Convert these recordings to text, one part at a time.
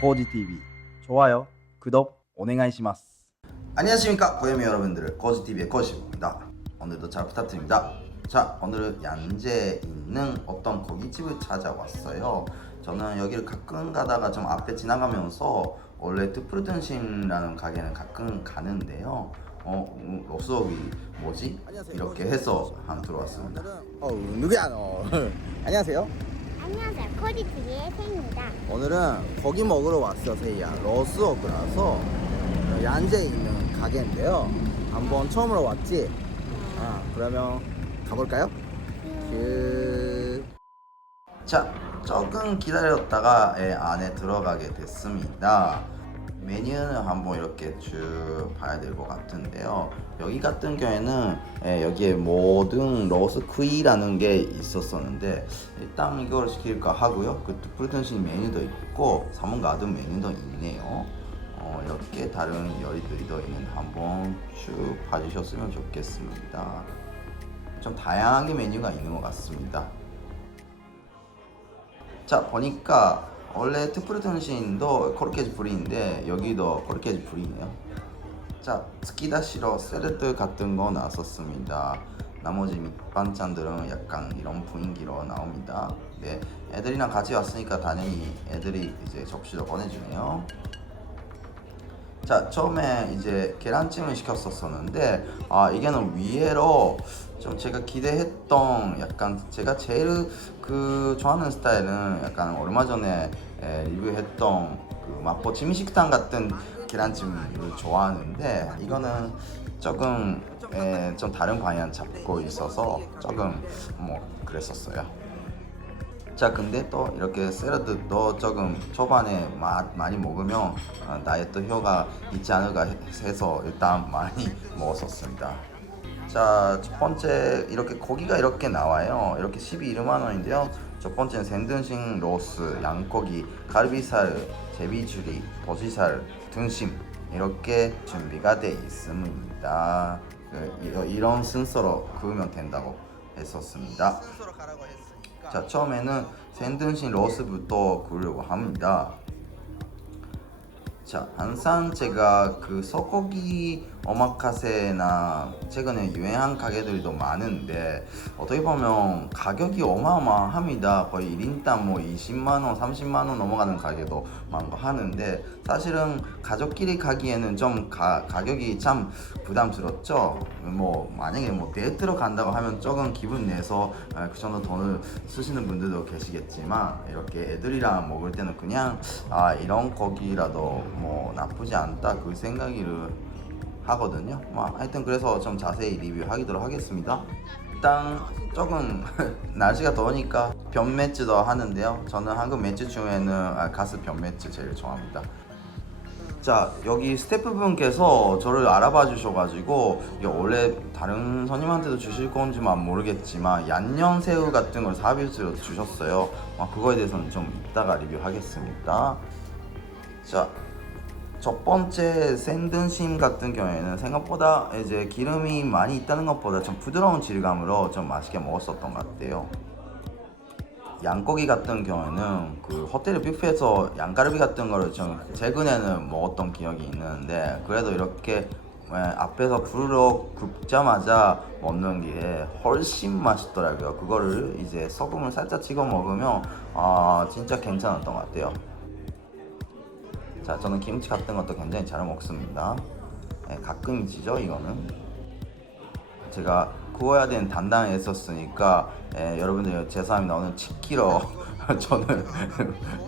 코지TV 좋아요, 구독, 오네가이시마스. 안녕하십니까 고양이 여러분들 거지TV의 거지입니다. 오늘도 잘 부탁드립니다. 자 오늘은 양재에 있는 어떤 고깃집을 찾아왔어요. 저는 여기를 가끔 가다가 좀 앞에 지나가면서 원래 트프르든심이라는 가게는 가끔 가는데요. 어 음, 럽스업이 뭐지? 이렇게 해서 한 들어왔습니다. 어 누구야 너? 안녕하세요 안녕하세요. 코디TV의 세입니다. 오늘은 고기 먹으러 왔어 세이야 러스워크라서 양재에 있는 가게인데요 한번 처음으로 왔지 아 그러면 가볼까요 그 자, 조금 기다렸다가 예, 안에 들어가게 됐습니다. 메뉴는 한번 이렇게 쭉 봐야 될 것 같은데요. 여기 같은 경우에는 예, 여기에 모든 로스쿠이라는 게 있었었는데 일단 이걸 시킬까 하고요. 그 프루텐신 메뉴도 있고 사문 가든 메뉴도 있네요. 어, 이렇게 다른 요리들이 더 있는데 한번 쭉 봐주셨으면 좋겠습니다. 좀 다양하게 메뉴가 있는 것 같습니다. 자 보니까 원래 트프르텐신도 코르케지 불이인데 여기도 코르케지 불이네요. 자 스키다시로 샐러드 같은 거 나왔었습니다. 나머지 밑반찬들은 약간 이런 분위기로 나옵니다. 네 애들이랑 같이 왔으니까 당연히 애들이 이제 접시도 꺼내주네요 자 처음에 이제 계란찜을 시켰었었는데 아 이게는 위에로 좀 제가 기대했던 약간 제가 제일 그 좋아하는 스타일은 약간 얼마 전에 에, 리뷰했던 그 마포 지미식당 같은 계란찜을 좋아하는데 이거는 조금 에, 좀 다른 방향 잡고 있어서 조금 뭐 그랬었어요. 자 근데 또 이렇게 샐러드도 조금 초반에 맛 많이 먹으면 어, 다이어트 효과 있지 않을까 해서 일단 많이 먹었었습니다. 자 첫 번째 이렇게 고기가 이렇게 나와요. 이렇게 12만 원인데요. 첫 번째는 샌든싱 로스 양고기 갈비살 제비줄이 도시살 등심. 이렇게 준비가 돼 있습니다. 그, 이- 이런 순서로 구우면 된다고 했었습니다 자 처음에는 샌든신 로스부터 구우려고 합니다. 자 항상 제가 그 소고기 오마카세나 최근에 유행한 가게들도 많은데 어떻게 보면 가격이 어마어마합니다. 거의 1인당 뭐 20만원, 30만원 넘어가는 가게도 많고 하는데 사실은 가족끼리 가기에는 좀 가, 가격이 참 부담스럽죠. 뭐 만약에 뭐 데이트로 간다고 하면 조금 기분 내서 아, 그 정도 돈을 쓰시는 분들도 계시겠지만 이렇게 애들이랑 먹을 때는 그냥 아 이런 고기라도 뭐 나쁘지 않다 그 생각을 하거든요. 뭐 하여튼 그래서 좀 자세히 리뷰하도록 하겠습니다. 일단 조금 날씨가 더우니까 변 매치도 하는데요. 저는 한국 매치 중에는 아, 가스 변 매치 제일 좋아합니다. 자 여기 스태프분께서 저를 알아봐 주셔가지고 이게 원래 다른 손님한테도 주실 건지만 모르겠지만 얀념새우 같은 걸 서비스로 주셨어요. 아, 그거에 대해서는 좀 이따가 리뷰하겠습니다. 자. 첫 번째 샌든심 같은 경우에는 생각보다 이제 기름이 많이 있다는 것보다 좀 부드러운 질감으로 좀 맛있게 먹었었던 것 같아요. 양고기 같은 경우에는 그 호텔 뷔페에서 양가르비 같은 거를 좀 최근에는 먹었던 기억이 있는데 그래도 이렇게 예, 앞에서 부르륵 굽자마자 먹는 게 훨씬 맛있더라고요. 그거를 이제 소금을 살짝 찍어 먹으면 아 진짜 괜찮았던 것 같아요. 자, 저는 김치 같은 것도 굉장히 잘 먹습니다. 예, 가끔이지죠, 이거는. 제가 구워야 되는 단단히 했었으니까 예, 여러분들 죄송합니다. 오늘 10kg 저는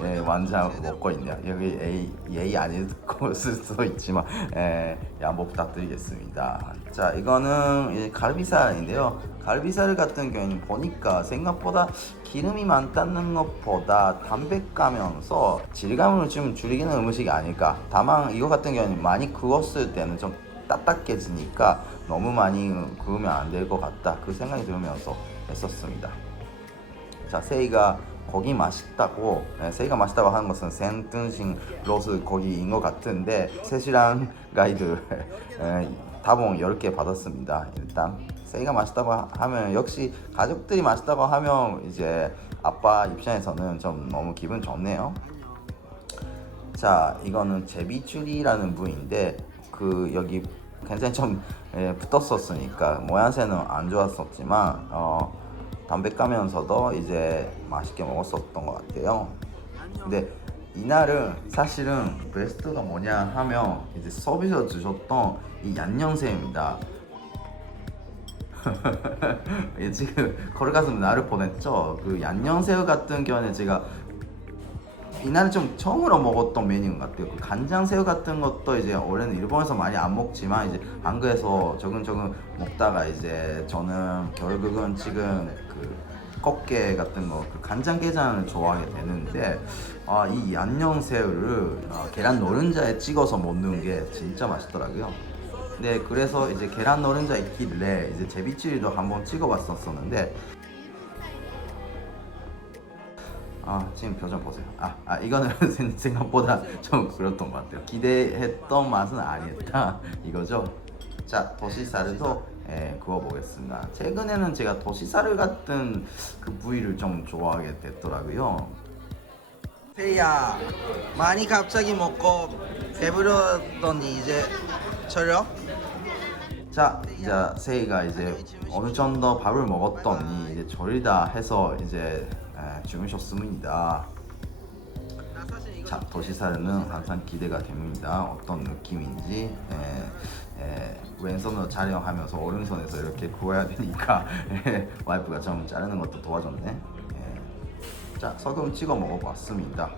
예, 완전 먹고 있네요. 여기 예의, 예의 아닐 수도 있지만 예, 양보 부탁드리겠습니다. 자, 이거는 갈비살인데요. 갈비살 같은 경우에는 보니까 생각보다 기름이 많다는 것보다 담백하면서 질감을 좀 줄이는 음식이 아닐까. 다만 이거 같은 경우는 많이 구웠을 때는 좀 딱딱해지니까 너무 많이 구우면 안 될 것 같다. 그 생각이 들면서 했었습니다. 자, 세이가 고기 맛있다고, 네, 세이가 맛있다고 하는 것은 샌뜬싱 로스 고기인 것 같은데, 세시랑 가이드 에, 답은 10개 받았습니다. 일단, 세이가 맛있다고 하- 하면, 역시 가족들이 맛있다고 하면, 이제 아빠 입장에서는 좀 너무 기분 좋네요. 자 이거는 제비추리라는 부위인데 그 여기 굉장히 좀 예, 붙었었으니까 모양새는 안 좋았었지만 어, 담백하면서도 이제 맛있게 먹었었던 것 같아요. 근데 이날은 사실은 베스트가 뭐냐 하면 이제 서비스 주셨던 이 얀녕새입니다. 예, 지금 걸어가서 나를 보냈죠. 그 얀녕새우 같은 경우는 제가 이날은 좀 처음으로 먹었던 메뉴인 것 같아요. 그 간장새우 같은 것도 이제 원래는 일본에서 많이 안 먹지만 이제 한국에서 조금 조금 먹다가 이제 저는 결국은 지금 그 꺾게 같은 거, 그 간장게장을 좋아하게 되는데 아, 이 얀녕새우를 아, 계란 노른자에 찍어서 먹는 게 진짜 맛있더라고요. 네, 그래서 이제 계란 노른자 있길래 이제 제비치리도 한번 찍어봤었었는데 아 지금 표정 보세요. 아, 아 이거는 생- 생각보다 좀 그렇던 것 같아요. 기대했던 맛은 아니었다 이거죠. 자 도시사르도 예, 구워보겠습니다. 최근에는 제가 도시사르 같은 그 부위를 좀 좋아하게 됐더라고요. 세이야 많이 갑자기 먹고 배부르더니 이제 저려? 자 이제 세이가 이제 어느 정도 밥을 먹었더니 이제 졸리다 해서 이제 예, 주무셨습니다. 자, 도시사르는 항상 기대가 됩니다. 어떤 느낌인지 예, 예, 왼손으로 촬영하면서 오른손에서 이렇게 구워야 되니까 예, 와이프가 좀 자르는 것도 도와줬네. 예. 자, 소금 찍어 먹어봤습니다.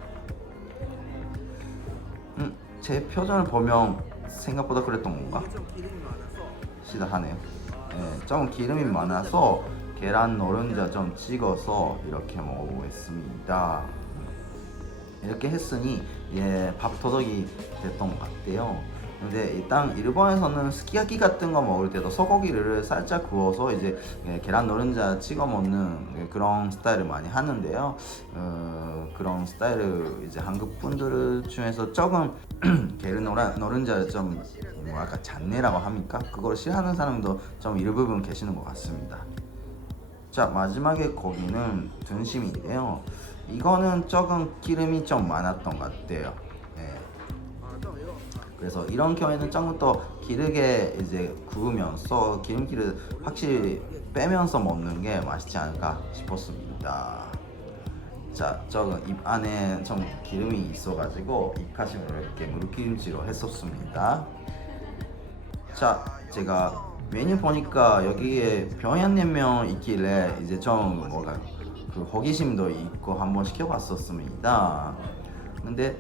음, 제 표정을 보면 생각보다 그랬던 건가? 시다하네요. 예, 좀 기름이 많아서 계란 노른자 좀 찍어서 이렇게 먹어보겠습니다. 이렇게 했으니 예, 밥도둑이 됐던 것 같아요. 근데 일단 일본에서는 스키야키 같은 거 먹을 때도 소고기를 살짝 구워서 이제 예, 계란 노른자 찍어 먹는 예, 그런 스타일을 많이 하는데요. 어, 그런 스타일을 이제 한국 분들 중에서 조금 계란 노른자를 좀 뭐랄까 잔내라고 합니까? 그걸 싫어하는 사람도 좀 일부분 계시는 것 같습니다. 자 마지막에 고기는 등심인데요. 이거는 조금 기름이 좀 많았던 것 같아요. 예. 그래서 이런 경우에는 더 기르게 이제 구우면서 기름기를 확실히 빼면서 먹는 게 맛있지 않을까 싶었습니다. 자, 조금 입 안에 좀 기름이 있어가지고 입가심을 이렇게 무르기름치로 했었습니다. 자, 제가 메뉴 보니까 여기에 평양냉면 있길래 이제 좀 뭐가 그 호기심도 있고 한번 시켜봤었습니다. 근데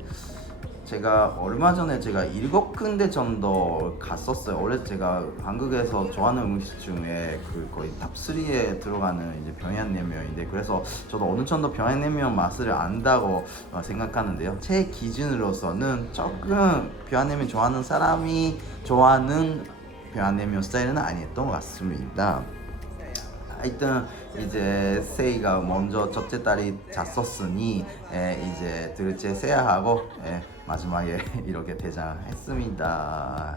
제가 얼마 전에 제가 일곱 군데 정도 갔었어요. 원래 제가 한국에서 좋아하는 음식 중에 그 거의 탑3에 들어가는 이제 평양냉면인데 그래서 저도 어느 정도 평양냉면 맛을 안다고 어, 생각하는데요. 제 기준으로서는 조금 평양냉면 좋아하는 사람이 좋아하는 평양냉면 스타일은 아니었던 것 같습니다. 하여튼 이제 세이가 먼저 첫째 딸이 잤었으니 에, 이제 둘째 세야하고 에, 마지막에 이렇게 대장했습니다.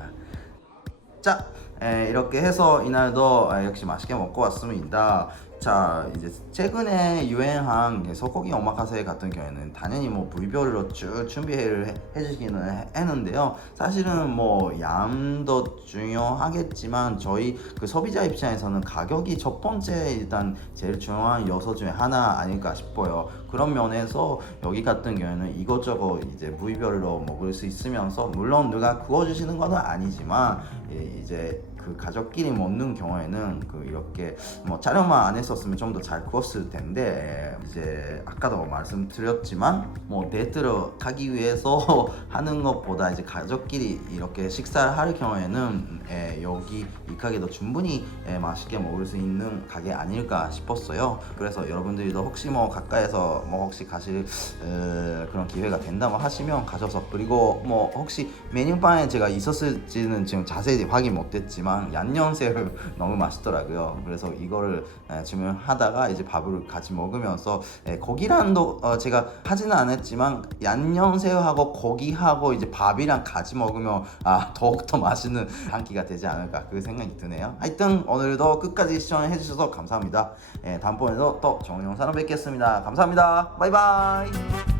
자 에, 이렇게 해서 이날도 에, 역시 맛있게 먹고 왔습니다. 자 이제 최근에 유행한 소고기 오마카세 같은 경우에는 당연히 뭐 부위별로 쭉 준비를 해- 해주기는 해- 했는데요. 사실은 뭐 양도 중요하겠지만 저희 그 소비자 입장에서는 가격이 첫 번째 일단 제일 중요한 요소 중에 하나 아닐까 싶어요. 그런 면에서 여기 같은 경우에는 이것저것 이제 부위별로 먹을 수 있으면서 물론 누가 구워주시는 건 아니지만 예, 이제 그 가족끼리 먹는 경우에는 그 이렇게 뭐 촬영만 안 했었으면 좀 더 잘 구웠을 텐데 예, 이제 아까도 말씀드렸지만 뭐 데이트로 가기 위해서 하는 것보다 이제 가족끼리 이렇게 식사를 할 경우에는 예, 여기 이 가게도 충분히 예, 맛있게 먹을 수 있는 가게 아닐까 싶었어요. 그래서 여러분들도 혹시 뭐 가까이서 뭐 혹시 가실 에, 그런 기회가 된다고 하시면 가셔서 그리고 뭐 혹시 메뉴판에 제가 있었을지는 지금 자세히 확인 못했지만 얀년새우 너무 맛있더라고요. 그래서 이거를 에, 주문하다가 이제 밥을 같이 먹으면서 에, 고기랑도 어, 제가 하지는 않았지만 얀년새우하고 고기하고 이제 밥이랑 같이 먹으면 아 더욱더 맛있는 한 끼가 되지 않을까 그 생각이 드네요. 하여튼 오늘도 끝까지 시청해 주셔서 감사합니다. 예, 다음번에도 또 좋은 영상으로 뵙겠습니다. 감사합니다. 바이바이.